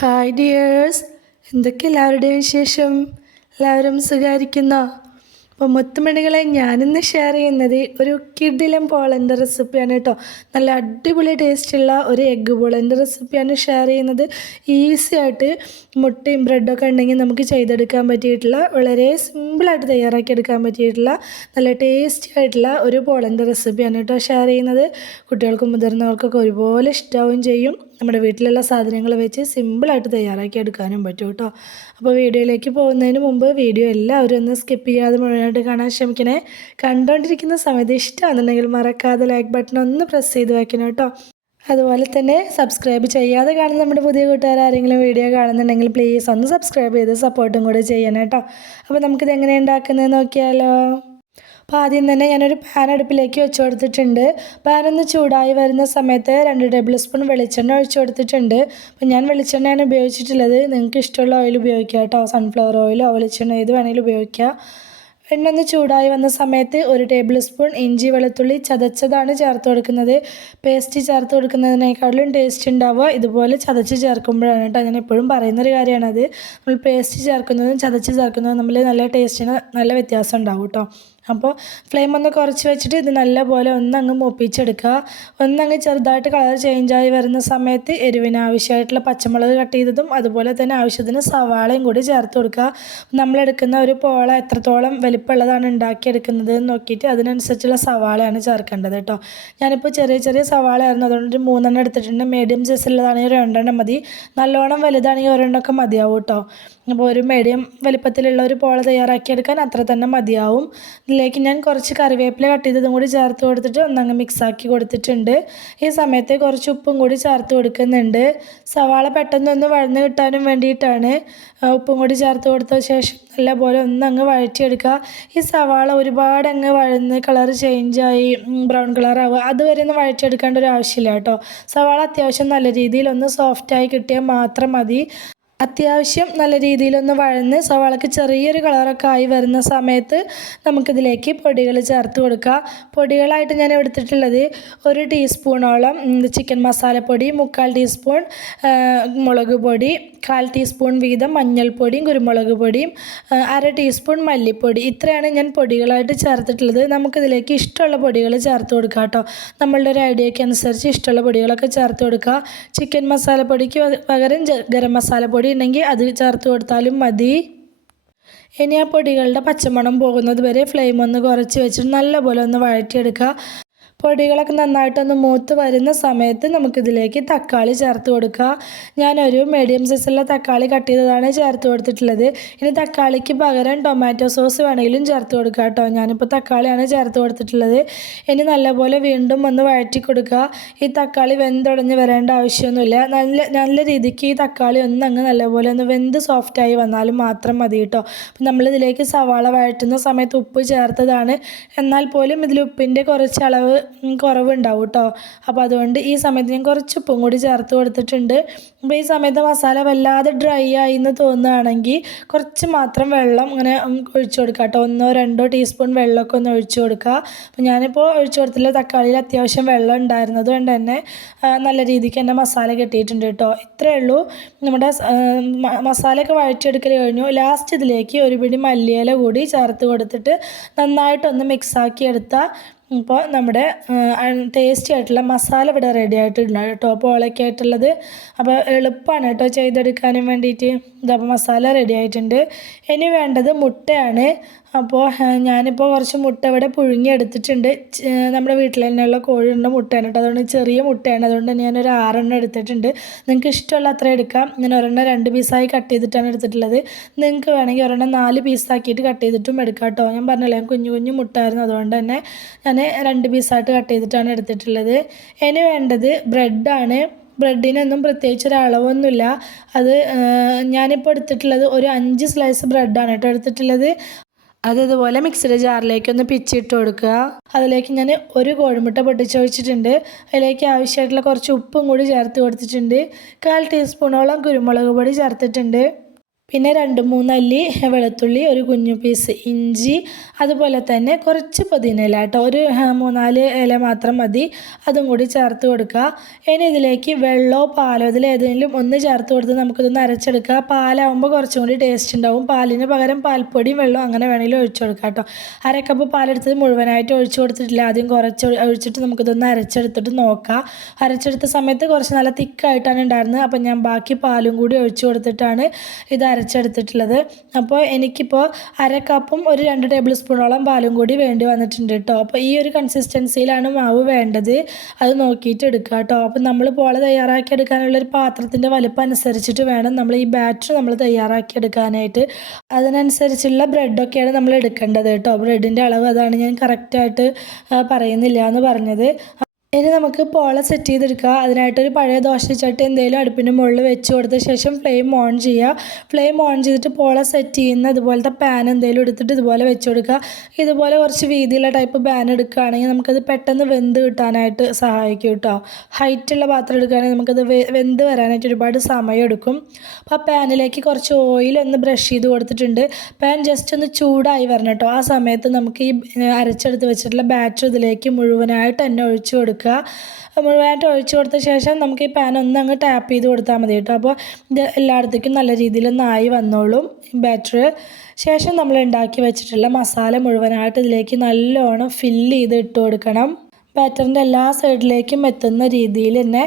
Hi dears, എന്തൊക്കെ എല്ലാവരുടെയും വിശേഷം? എല്ലാവരും സുഖമായിരിക്കുന്നോ? അപ്പോൾ മുത്തുമണികളെ, ഞാനിന്ന് ഷെയർ ചെയ്യുന്നത് ഒരു കിടിലൻ പോളൻ്റെ റെസിപ്പിയാണ് കേട്ടോ. നല്ല അടിപൊളി ടേസ്റ്റുള്ള ഒരു എഗ്ഗ് പോളൻ്റെ റെസിപ്പിയാണ് ഷെയർ ചെയ്യുന്നത്. ഈസി ആയിട്ട് മുട്ടയും ബ്രെഡൊക്കെ ഉണ്ടെങ്കിൽ നമുക്ക് ചെയ്തെടുക്കാൻ പറ്റിയിട്ടുള്ള, വളരെ സിമ്പിളായിട്ട് തയ്യാറാക്കിയെടുക്കാൻ പറ്റിയിട്ടുള്ള നല്ല ടേസ്റ്റി ആയിട്ടുള്ള ഒരു പോളൻ്റെ റെസിപ്പിയാണ് കേട്ടോ ഷെയർ ചെയ്യുന്നത്. കുട്ടികൾക്കും മുതിർന്നവർക്കൊക്കെ ഒരുപോലെ ഇഷ്ടാവുകയും ചെയ്യും. നമ്മുടെ വീട്ടിലുള്ള സാധനങ്ങൾ വെച്ച് സിമ്പിളായിട്ട് തയ്യാറാക്കി എടുക്കാനും പറ്റും കേട്ടോ. അപ്പോൾ വീഡിയോയിലേക്ക് പോകുന്നതിന് മുമ്പ് വീഡിയോ എല്ലാവരും ഒന്ന് സ്കിപ്പ് ചെയ്യാതെ മുഴുവനായിട്ട് കാണാൻ ശ്രമിക്കണേ. കണ്ടുകൊണ്ടിരിക്കുന്ന സമയത്ത് ഇഷ്ടമാണെന്നുണ്ടെങ്കിൽ മറക്കാതെ ലൈക്ക് ബട്ടൺ ഒന്ന് പ്രസ് ചെയ്ത് വെക്കണം കേട്ടോ. അതുപോലെ തന്നെ സബ്സ്ക്രൈബ് ചെയ്യാതെ കാണുന്ന നമ്മുടെ പുതിയ കൂട്ടുകാർ ആരെങ്കിലും വീഡിയോ കാണുന്നുണ്ടെങ്കിൽ പ്ലീസ് ഒന്ന് സബ്സ്ക്രൈബ് ചെയ്ത് സപ്പോർട്ടും കൂടെ ചെയ്യണം കേട്ടോ. അപ്പോൾ നമുക്കിത് എങ്ങനെയാണ് ഉണ്ടാക്കുന്നത് നോക്കിയാലോ. അപ്പോൾ ആദ്യം തന്നെ ഞാനൊരു പാൻ അടുപ്പിലേക്ക് വെച്ച് കൊടുത്തിട്ടുണ്ട്. പാനൊന്ന് ചൂടായി വരുന്ന സമയത്ത് 2 ടേബിൾ സ്പൂൺ വെളിച്ചെണ്ണ ഒഴിച്ച് കൊടുത്തിട്ടുണ്ട്. അപ്പോൾ ഞാൻ വെളിച്ചെണ്ണയാണ് ഉപയോഗിച്ചിട്ടുള്ളത്. നിങ്ങൾക്ക് ഇഷ്ടമുള്ള ഓയിൽ ഉപയോഗിക്കുക കേട്ടോ. സൺഫ്ലവർ ഓയിലോ വെളിച്ചെണ്ണ ഏത് വേണമെങ്കിലും ഉപയോഗിക്കുക. എണ്ണ ഒന്ന് ചൂടായി വന്ന സമയത്ത് 1 ടേബിൾ സ്പൂൺ ഇഞ്ചി വെളുത്തുള്ളി ചതച്ചതാണ് ചേർത്ത് കൊടുക്കുന്നത്. പേസ്റ്റ് ചേർത്ത് കൊടുക്കുന്നതിനേക്കാളും ടേസ്റ്റ് ഉണ്ടാവുക ഇതുപോലെ ചതച്ച് ചേർക്കുമ്പോഴാണ് കേട്ടോ. ഞാൻ എപ്പോഴും പറയുന്നൊരു കാര്യമാണത്. നമ്മൾ പേസ്റ്റ് ചേർക്കുന്നതും ചതച്ച് ചേർക്കുന്നതും തമ്മിൽ നല്ല ടേസ്റ്റിന് നല്ല വ്യത്യാസം ഉണ്ടാവും കേട്ടോ. അപ്പോൾ ഫ്ലെയിം ഒന്ന് കുറച്ച് വെച്ചിട്ട് ഇത് നല്ലപോലെ ഒന്നങ്ങ് മൂപ്പിച്ചെടുക്കുക. ഒന്നങ്ങ് ചെറുതായിട്ട് കളർ ചേഞ്ചായി വരുന്ന സമയത്ത് എരിവിന് ആവശ്യമായിട്ടുള്ള പച്ചമുളക് കട്ട് ചെയ്തതും അതുപോലെ തന്നെ ആവശ്യത്തിന് സവാളയും കൂടി ചേർത്ത് കൊടുക്കുക. നമ്മളെടുക്കുന്ന ഒരു പോള എത്രത്തോളം വലിപ്പമുള്ളതാണ് ഉണ്ടാക്കിയെടുക്കുന്നത് എന്ന് നോക്കിയിട്ട് അതിനനുസരിച്ചുള്ള സവാളയാണ് ചേർക്കേണ്ടത് കേട്ടോ. ഞാനിപ്പോൾ ചെറിയ ചെറിയ സവാളയായിരുന്നു, അതുകൊണ്ട് 3 എടുത്തിട്ടുണ്ട്. മീഡിയം സൈസുള്ളതാണെങ്കിൽ 2 മതി. നല്ലോണം വലുതാണെങ്കിൽ 1 മതിയാവും കേട്ടോ. അപ്പോൾ ഒരു മീഡിയം വലിപ്പത്തിലുള്ള ഒരു പോള തയ്യാറാക്കിയെടുക്കാൻ അത്ര തന്നെ മതിയാവും. ഇതിലേക്ക് ഞാൻ കുറച്ച് കറിവേപ്പില കട്ട് ചെയ്തതും കൂടി ചേർത്ത് കൊടുത്തിട്ട് ഒന്നങ്ങ് മിക്സാക്കി കൊടുത്തിട്ടുണ്ട്. ഈ സമയത്ത് കുറച്ച് ഉപ്പും കൂടി ചേർത്ത് കൊടുക്കുന്നുണ്ട്. സവാള പെട്ടെന്നൊന്ന് വഴന്ന് കിട്ടാനും വേണ്ടിയിട്ടാണ് ഉപ്പും കൂടി ചേർത്ത് കൊടുത്ത ശേഷം നല്ലപോലെ ഒന്നങ്ങ് വഴറ്റിയെടുക്കുക. ഈ സവാള ഒരുപാട് അങ്ങ് വഴന്ന് കളർ ചേഞ്ചായി ബ്രൗൺ കളറാവുക അതുവരെ ഒന്നും വഴറ്റിയെടുക്കേണ്ട ഒരു ആവശ്യമില്ല കേട്ടോ. സവാള അത്യാവശ്യം നല്ല രീതിയിൽ ഒന്ന് സോഫ്റ്റായി കിട്ടിയാൽ മാത്രം മതി. അത്യാവശ്യം നല്ല രീതിയിലൊന്ന് വഴന്ന് സവാളക്ക് ചെറിയൊരു കളറൊക്കെ ആയി വരുന്ന സമയത്ത് നമുക്കിതിലേക്ക് പൊടികൾ ചേർത്ത് കൊടുക്കുക. പൊടികളായിട്ട് ഞാൻ എടുത്തിട്ടുള്ളത് 1 ടീസ്പൂണോളം ചിക്കൻ മസാലപ്പൊടി, 1/4 ടീസ്പൂൺ മുളക് പൊടി, 1/4 ടീസ്പൂൺ വീതം മഞ്ഞൾപ്പൊടിയും കുരുമുളക് പൊടിയും, 1/2 ടീസ്പൂൺ മല്ലിപ്പൊടി. ഇത്രയാണ് ഞാൻ പൊടികളായിട്ട് ചേർത്തിട്ടുള്ളത്. നമുക്കിതിലേക്ക് ഇഷ്ടമുള്ള പൊടികൾ ചേർത്ത് കൊടുക്കുക കേട്ടോ. നമ്മളുടെ ഒരു ഐഡിയയ്ക്ക് അനുസരിച്ച് ഇഷ്ടമുള്ള പൊടികളൊക്കെ ചേർത്ത് കൊടുക്കുക. ചിക്കൻ മസാലപ്പൊടിക്ക് പകരം ഗരം മസാലപ്പൊടി ഉണ്ടെങ്കിൽ അത് ചേർത്ത് കൊടുത്താലും മതി. ഇനി ആ പൊടികളുടെ പച്ചമണം പോകുന്നത് വരെ ഫ്ലെയിം ഒന്ന് കുറച്ച് വെച്ചിട്ട് നല്ലപോലെ ഒന്ന് വഴറ്റിയെടുക്കുക. പൊടികളൊക്കെ നന്നായിട്ടൊന്ന് മൂത്ത് വരുന്ന സമയത്ത് നമുക്കിതിലേക്ക് തക്കാളി ചേർത്ത് കൊടുക്കുക. ഞാനൊരു മീഡിയം സൈസുള്ള തക്കാളി കട്ട് ചെയ്തതാണ് ചേർത്ത് കൊടുത്തിട്ടുള്ളത്. ഇനി തക്കാളിക്ക് പകരം ടൊമാറ്റോ സോസ് വേണമെങ്കിലും ചേർത്ത് കൊടുക്കുക കേട്ടോ. ഞാനിപ്പോൾ തക്കാളിയാണ് ചേർത്ത് കൊടുത്തിട്ടുള്ളത്. ഇനി നല്ലപോലെ വീണ്ടും ഒന്ന് വഴറ്റി കൊടുക്കുക. ഈ തക്കാളി വെന്തുടഞ്ഞ് വരേണ്ട ആവശ്യമൊന്നുമില്ല. നല്ല രീതിക്ക് ഈ തക്കാളി ഒന്നങ്ങ് നല്ലപോലെ ഒന്ന് വെന്ത് സോഫ്റ്റായി വന്നാലും മാത്രം മതി കേട്ടോ. അപ്പം നമ്മളിതിലേക്ക് സവാള വഴറ്റുന്ന സമയത്ത് ഉപ്പ് ചേർത്തതാണ്, എന്നാൽ പോലും ഇതിൽ ഉപ്പിൻ്റെ കുറച്ച് അളവ് കുറവുണ്ടാവും കേട്ടോ. അപ്പോൾ അതുകൊണ്ട് ഈ സമയത്ത് ഞാൻ കുറച്ച് ഉപ്പും കൂടി ചേർത്ത് കൊടുത്തിട്ടുണ്ട്. അപ്പോൾ ഈ സമയത്ത് മസാല വല്ലാതെ ഡ്രൈ ആയി എന്ന് തോന്നുകയാണെങ്കിൽ കുറച്ച് മാത്രം വെള്ളം ഇങ്ങനെ ഒഴിച്ചു കൊടുക്കുക കേട്ടോ. 1-2 ടീസ്പൂൺ വെള്ളമൊക്കെ ഒന്ന് ഒഴിച്ചു കൊടുക്കുക. അപ്പോൾ ഞാനിപ്പോൾ ഒഴിച്ചു കൊടുത്തില്ല, തക്കാളിയിൽ അത്യാവശ്യം വെള്ളം ഉണ്ടായിരുന്നത് കൊണ്ട് തന്നെ നല്ല രീതിക്ക് തന്നെ മസാല കിട്ടിയിട്ടുണ്ട് കേട്ടോ. ഇത്രയേ ഉള്ളൂ. നമ്മുടെ മസാലയൊക്കെ വഴറ്റിയെടുക്കൽ കഴിഞ്ഞു. ലാസ്റ്റ് ഇതിലേക്ക് ഒരു പിടി മല്ലിയില കൂടി ചേർത്ത് കൊടുത്തിട്ട് നന്നായിട്ടൊന്ന് മിക്സാക്കി എടുത്താൽ ഇപ്പോൾ നമ്മുടെ ടേസ്റ്റി ആയിട്ടുള്ള മസാല ഇവിടെ റെഡി ആയിട്ടുണ്ട് കേട്ടോ. പോളയൊക്കെ ആയിട്ടുള്ളത്. അപ്പോൾ എളുപ്പമാണ് കേട്ടോ ചെയ്തെടുക്കാനും വേണ്ടിയിട്ട്. ഇതപ്പോൾ മസാല റെഡി ആയിട്ടുണ്ട്. ഇനി വേണ്ടത് മുട്ടയാണ്. അപ്പോൾ ഞാനിപ്പോൾ കുറച്ച് മുട്ട ഇവിടെ പുഴുങ്ങിയെടുത്തിട്ടുണ്ട്. നമ്മുടെ വീട്ടിൽ തന്നെയുള്ള കോഴിയുടെ മുട്ടയാണ് കേട്ടോ. അതുകൊണ്ട് ചെറിയ മുട്ടയാണ്, അതുകൊണ്ട് ഞാനൊരു 6 എടുത്തിട്ടുണ്ട്. നിങ്ങൾക്ക് ഇഷ്ടമുള്ള അത്ര എടുക്കാം. ഞാൻ 2 പീസായി കട്ട് ചെയ്തിട്ടാണ് എടുത്തിട്ടുള്ളത്. നിങ്ങൾക്ക് വേണമെങ്കിൽ 4 പീസാക്കിയിട്ട് കട്ട് ചെയ്തിട്ടും എടുക്കാം കേട്ടോ. ഞാൻ പറഞ്ഞില്ലേ കുഞ്ഞു കുഞ്ഞു മുട്ടായിരുന്നു, അതുകൊണ്ട് തന്നെ ഞാൻ 2 പീസായിട്ട് കട്ട് ചെയ്തിട്ടാണ് എടുത്തിട്ടുള്ളത്. ഇനി വേണ്ടത് ബ്രെഡാണ്. ബ്രെഡിനൊന്നും പ്രത്യേകിച്ച് ഒരു അളവൊന്നുമില്ല. അത് ഞാനിപ്പോൾ എടുത്തിട്ടുള്ളത് ഒരു 5 സ്ലൈസ് ബ്രെഡാണ് കേട്ടോ എടുത്തിട്ടുള്ളത്. ഇതുപോലെ മിക്സിയുടെ ജാറിലേക്കൊന്ന് പിച്ചിട്ട് കൊടുക്കുക. അതിലേക്ക് ഞാൻ 1 കോഴിമുട്ട പൊട്ടിച്ചൊഴിച്ചിട്ടുണ്ട്. അതിലേക്ക് ആവശ്യമായിട്ടുള്ള കുറച്ച് ഉപ്പും കൂടി ചേർത്ത് കൊടുത്തിട്ടുണ്ട്. 1/4 ടീസ്പൂണോളം കുരുമുളക് പൊടി ചേർത്തിട്ടുണ്ട്. പിന്നെ 2-3 അല്ലി വെളുത്തുള്ളി, ഒരു കുഞ്ഞു പീസ് ഇഞ്ചി, അതുപോലെ തന്നെ കുറച്ച് പുതിന ഇല കേട്ടോ, ഒരു 3-4 ഇല മാത്രം മതി, അതും കൂടി ചേർത്ത് കൊടുക്കുക. ഇനി ഇതിലേക്ക് വെള്ളമോ പാലോ ഇതിലേതെങ്കിലും ഒന്ന് ചേർത്ത് കൊടുത്ത് നമുക്കിതൊന്ന് അരച്ചെടുക്കുക. പാലാവുമ്പോൾ കുറച്ചും കൂടി ടേസ്റ്റ് ഉണ്ടാവും. പാലിന് പകരം പാൽപ്പൊടിയും വെള്ളവും അങ്ങനെ വേണമെങ്കിലും ഒഴിച്ചു കൊടുക്കുക കേട്ടോ. 1/2 കപ്പ് പാലെടുത്തത് മുഴുവനായിട്ട് ഒഴിച്ചു കൊടുത്തിട്ടില്ല, ആദ്യം കുറച്ച് ഒഴിച്ചിട്ട് നമുക്കിതൊന്ന് അരച്ചെടുത്തിട്ട് നോക്കാം. അരച്ചെടുത്ത സമയത്ത് കുറച്ച് നല്ല തിക്കായിട്ടാണ് ഉണ്ടായിരുന്നത്, അപ്പം ഞാൻ ബാക്കി പാലും കൂടി ഒഴിച്ചു കൊടുത്തിട്ടാണ് ഇത് അരച്ചെടുത്തിട്ടുള്ളത്. അപ്പോൾ എനിക്കിപ്പോൾ 1/2 കപ്പും ഒരു 2 ടേബിൾ സ്പൂണോളം പാലും കൂടി വേണ്ടി വന്നിട്ടുണ്ട് കേട്ടോ. അപ്പോൾ ഈ ഒരു കൺസിസ്റ്റൻസിയിലാണ് മാവ് വേണ്ടത്, അത് നോക്കിയിട്ട് എടുക്കുക കേട്ടോ. അപ്പം നമ്മൾ പോള തയ്യാറാക്കി എടുക്കാനുള്ളൊരു പാത്രത്തിൻ്റെ വലുപ്പം അനുസരിച്ചിട്ട് വേണം നമ്മൾ ഈ ബാറ്റർ നമ്മൾ തയ്യാറാക്കി എടുക്കാനായിട്ട്. അതിനനുസരിച്ചുള്ള ബ്രെഡൊക്കെയാണ് നമ്മൾ എടുക്കേണ്ടത് കേട്ടോ. ബ്രെഡിൻ്റെ അളവ് അതാണ്, ഞാൻ കറക്റ്റായിട്ട് പറയുന്നില്ല എന്ന് പറഞ്ഞത്. ഇനി നമുക്ക് പോള സെറ്റ് ചെയ്തെടുക്കുക. അതിനായിട്ടൊരു പഴയ ദോശച്ചട്ടി എന്തെങ്കിലും അടുപ്പിൻ്റെ മുകളിൽ വെച്ച് കൊടുത്ത ശേഷം ഫ്ലെയിം ഓൺ ചെയ്യുക. ഫ്ലെയിം ഓൺ ചെയ്തിട്ട് പോള സെറ്റ് ചെയ്യുന്ന ഇതുപോലത്തെ പാൻ എന്തെങ്കിലും എടുത്തിട്ട് ഇതുപോലെ വെച്ച് കൊടുക്കുക. ഇതുപോലെ കുറച്ച് വീതിയുള്ള ടൈപ്പ് പാൻ എടുക്കുകയാണെങ്കിൽ നമുക്കത് പെട്ടെന്ന് വെന്ത് കിട്ടാനായിട്ട് സഹായിക്കും കേട്ടോ. ഹൈറ്റുള്ള പാത്രം എടുക്കുകയാണെങ്കിൽ നമുക്കത് വെന്ത് വരാനായിട്ട് ഒരുപാട് സമയം എടുക്കും. അപ്പോൾ ആ പാനിലേക്ക് കുറച്ച് ഓയിൽ ഒന്ന് ബ്രഷ് ചെയ്ത് കൊടുത്തിട്ടുണ്ട്. പാൻ ജസ്റ്റ് ഒന്ന് ചൂടായി വരണം കേട്ടോ. ആ സമയത്ത് നമുക്ക് ഈ അരച്ചെടുത്ത് വെച്ചിട്ടുള്ള ബാറ്റർ ഇതിലേക്ക് മുഴുവനായിട്ട് തന്നെ ഒഴിച്ചു കൊടുക്കുക. മുഴുവനായിട്ട് ഒഴിച്ചു കൊടുത്ത ശേഷം നമുക്ക് ഈ പാൻ ഒന്ന് അങ്ങ് ടാപ്പ് ചെയ്ത് കൊടുത്താൽ മതി കേട്ടോ. അപ്പോൾ ഇത് എല്ലായിടത്തേക്കും നല്ല രീതിയിൽ ഒന്നായി വന്നോളും ബാറ്റർ. ശേഷം നമ്മൾ ഉണ്ടാക്കി വെച്ചിട്ടുള്ള മസാല മുഴുവനായിട്ട് ഇതിലേക്ക് നല്ലോണം ഫില്ല് ചെയ്ത് ഇട്ട് കൊടുക്കണം. ബാറ്ററിൻ്റെ എല്ലാ സൈഡിലേക്കും എത്തുന്ന രീതിയിൽ തന്നെ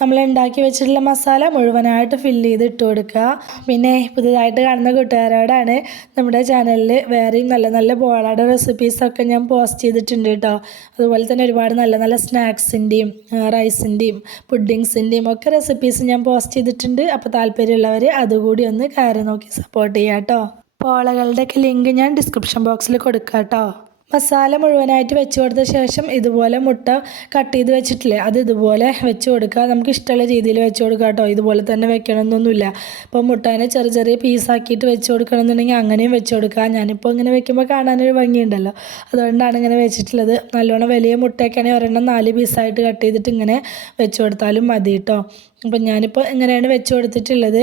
നമ്മൾ ഉണ്ടാക്കി വെച്ചിട്ടുള്ള മസാല മുഴുവനായിട്ട് ഫില്ല് ചെയ്ത് ഇട്ട് കൊടുക്കുക. പിന്നെ പുതുതായിട്ട് കാണുന്ന കൂട്ടുകാരോടാണ്, നമ്മുടെ ചാനലിൽ വേറെയും നല്ല നല്ല പോളയുടെ റെസിപ്പീസൊക്കെ ഞാൻ പോസ്റ്റ് ചെയ്തിട്ടുണ്ട് കേട്ടോ. അതുപോലെ തന്നെ ഒരുപാട് നല്ല നല്ല സ്നാക്സിൻ്റെയും റൈസിൻ്റെയും പുഡിങ്സിൻ്റെയും ഒക്കെ റെസിപ്പീസ് ഞാൻ പോസ്റ്റ് ചെയ്തിട്ടുണ്ട്. അപ്പോൾ താല്പര്യമുള്ളവർ അതുകൂടി ഒന്ന് കയറി നോക്കി സപ്പോർട്ട് ചെയ്യാം കേട്ടോ. പോളകളുടെയൊക്കെ ലിങ്ക് ഞാൻ ഡിസ്ക്രിപ്ഷൻ ബോക്സിൽ കൊടുക്കാം കേട്ടോ. മസാല മുഴുവനായിട്ട് വെച്ച് കൊടുത്ത ശേഷം ഇതുപോലെ മുട്ട കട്ട് ചെയ്ത് വെച്ചിട്ടില്ലേ, അത് ഇതുപോലെ വെച്ച് കൊടുക്കുക. നമുക്ക് ഇഷ്ടമുള്ള രീതിയിൽ വെച്ച് കൊടുക്കുക കേട്ടോ. ഇതുപോലെ തന്നെ വെക്കണമെന്നൊന്നുമില്ല. ഇപ്പോൾ മുട്ടേനെ ചെറിയ ചെറിയ പീസാക്കിയിട്ട് വെച്ച് കൊടുക്കണമെന്നുണ്ടെങ്കിൽ അങ്ങനെയും വെച്ച് കൊടുക്കുക. ഞാനിപ്പോൾ ഇങ്ങനെ വെക്കുമ്പോൾ കാണാനൊരു ഭംഗിയുണ്ടല്ലോ, അതുകൊണ്ടാണ് ഇങ്ങനെ വെച്ചിട്ടുള്ളത്. നല്ലോണം വലിയ മുട്ടയൊക്കെയാണെങ്കിൽ ഒരെണ്ണം 4 പീസായിട്ട് കട്ട് ചെയ്തിട്ട് ഇങ്ങനെ വെച്ച് കൊടുത്താലും മതി കേട്ടോ. അപ്പം ഞാനിപ്പോൾ ഇങ്ങനെയാണ് വെച്ച് കൊടുത്തിട്ടുള്ളത്.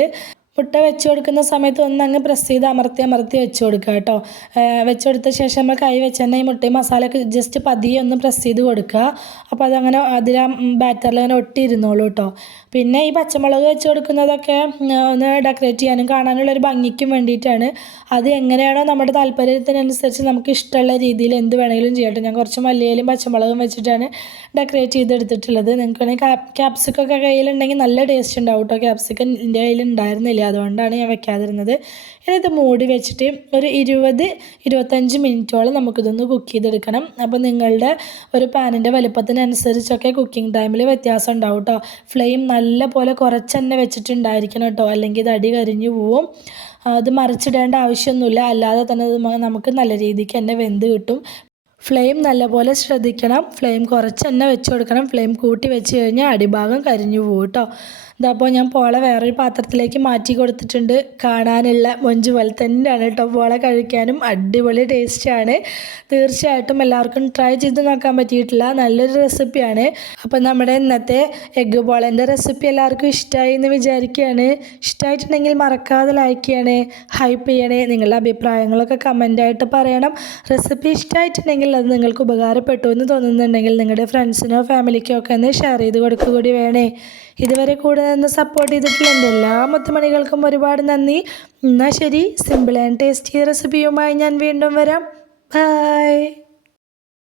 മുട്ട വെച്ച് കൊടുക്കുന്ന സമയത്ത് ഒന്നങ്ങ് പ്രസ് ചെയ്ത് അമർത്തി വെച്ച് കൊടുക്കുക കേട്ടോ. വെച്ച് കൊടുത്ത ശേഷം നമ്മൾ കൈ വെച്ച് തന്നെ ഈ മുട്ടയും മസാലയൊക്കെ ജസ്റ്റ് പതിയെ ഒന്ന് പ്രസ് ചെയ്ത് കൊടുക്കുക. അപ്പോൾ അതങ്ങനെ അതിൽ ആ ബാറ്ററിൽ അങ്ങനെ ഒട്ടിയിരുന്നോളൂ കേട്ടോ. പിന്നെ ഈ പച്ചമുളക് വെച്ച് കൊടുക്കുന്നതൊക്കെ ഒന്ന് ഡെക്കറേറ്റ് ചെയ്യാനും കാണാനുള്ളൊരു ഭംഗിക്കും വേണ്ടിയിട്ടാണ്. അത് എങ്ങനെയാണോ നമ്മുടെ താല്പര്യത്തിനനുസരിച്ച് നമുക്ക് ഇഷ്ടമുള്ള രീതിയിൽ എന്ത് വേണമെങ്കിലും ചെയ്യട്ടെ. ഞാൻ കുറച്ച് മല്ലിയിലും പച്ചമുളകും വെച്ചിട്ടാണ് ഡെക്കറേറ്റ് ചെയ്തെടുത്തിട്ടുള്ളത്. നിങ്ങൾക്കാണെങ്കിൽ ക്യാപ്സിക്കൊക്കെ കയ്യിലുണ്ടെങ്കിൽ നല്ല ടേസ്റ്റ് ഉണ്ടാവും കേട്ടോ. ക്യാപ്സിക്കം എൻ്റെ കയ്യിൽ ഉണ്ടായിരുന്നില്ല, അതുകൊണ്ടാണ് ഞാൻ വെക്കാതിരുന്നത്. ഇനി ഇത് മൂടി വെച്ചിട്ട് ഒരു 20-25 മിനിറ്റോളം നമുക്കിതൊന്ന് കുക്ക് ചെയ്തെടുക്കണം. അപ്പോൾ നിങ്ങളുടെ ഒരു പാനിൻ്റെ വലുപ്പത്തിനനുസരിച്ചൊക്കെ കുക്കിംഗ് ടൈമിൽ വ്യത്യാസം ഉണ്ടാവും കേട്ടോ. ഫ്ലെയിം നല്ല പോലെ കുറച്ച് തന്നെ വെച്ചിട്ടുണ്ടായിരിക്കണം കേട്ടോ, അല്ലെങ്കിൽ ഇത് അടി കരിഞ്ഞു പോവും. അത് മറിച്ചിടേണ്ട ആവശ്യമൊന്നുമില്ല, അല്ലാതെ തന്നെ നമുക്ക് നല്ല രീതിക്ക് തന്നെ വെന്ത് കിട്ടും. ഫ്ലെയിം നല്ലപോലെ ശ്രദ്ധിക്കണം. ഫ്ലെയിം കുറച്ച് തന്നെ വെച്ച് കൊടുക്കണം. ഫ്ലെയിം കൂട്ടി വെച്ച് കഴിഞ്ഞാൽ അടിഭാഗം കരിഞ്ഞു പോകും കേട്ടോ. ഇതപ്പോൾ ഞാൻ പോള വേറൊരു പാത്രത്തിലേക്ക് മാറ്റി കൊടുത്തിട്ടുണ്ട്. കാണാനുള്ള മൊഞ്ച് പോലെ തന്നെയാണ് കേട്ടോ. പോള കഴിക്കാനും അടിപൊളി ടേസ്റ്റാണ്. തീർച്ചയായിട്ടും എല്ലാവർക്കും ട്രൈ ചെയ്ത് നോക്കാൻ പറ്റിയിട്ടുള്ള നല്ലൊരു റെസിപ്പിയാണ്. അപ്പോൾ നമ്മുടെ ഇന്നത്തെ എഗ്ഗ് പോളൻ്റെ റെസിപ്പി എല്ലാവർക്കും ഇഷ്ടമായി എന്ന് വിചാരിക്കുകയാണ്. ഇഷ്ടമായിട്ടുണ്ടെങ്കിൽ മറക്കാതെ ലൈക്ക് ചെയ്യണേ, ഹൈപ്പ് ചെയ്യണേ, നിങ്ങളുടെ അഭിപ്രായങ്ങളൊക്കെ കമൻ്റായിട്ട് പറയണം. റെസിപ്പി ഇഷ്ടമായിട്ടുണ്ടെങ്കിൽ അത് നിങ്ങൾക്ക് ഉപകാരപ്പെട്ടു എന്ന് തോന്നുന്നുണ്ടെങ്കിൽ നിങ്ങളുടെ ഫ്രണ്ട്സിനോ ഫാമിലിക്കോ ഒക്കെ ഒന്ന് ഷെയർ ചെയ്ത് കൊടുക്കുക കൂടി വേണേ. ഇതുവരെ കൂടെ നിന്ന് സപ്പോർട്ട് ചെയ്തിട്ടുള്ള എൻ്റെ എല്ലാ മുത്തുമണികൾക്കും ഒരുപാട് നന്ദി. എന്നാൽ ശരി, സിമ്പിൾ ആൻഡ് ടേസ്റ്റി റെസിപ്പിയുമായി ഞാൻ വീണ്ടും വരാം. ബൈ.